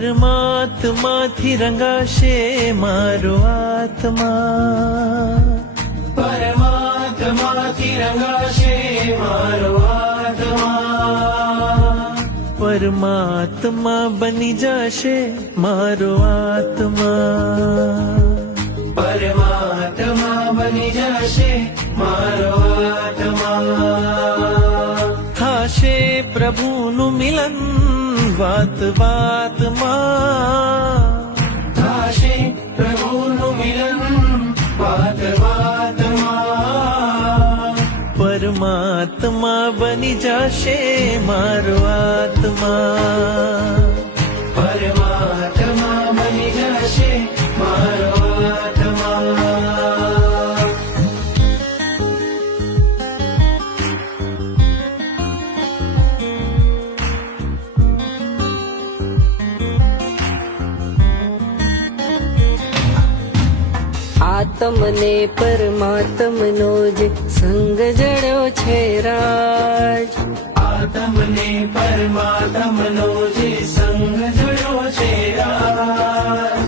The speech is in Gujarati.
પરમાત્માથી રંગાશે મારો આત્મા, પરમાત્માથી રંગાશે મારો આત્મા, પરમાત્મા બની જશે મારો આત્મા, પરમાત્મા બની જશે મારો આત્મા. થાશે પ્રભુનું મિલન વાત વાતમાં, થાશે પ્રભુનું મિલન વાત વાતમાં, પરમાત્મા બની જશે મારો આત્મા, પરમાત્મા બની જશે મારો આત્મા. આત્મને પરમાત્મનો જે સંગ જડ્યો છે રાજ, આત્મને પરમાત્મનો જ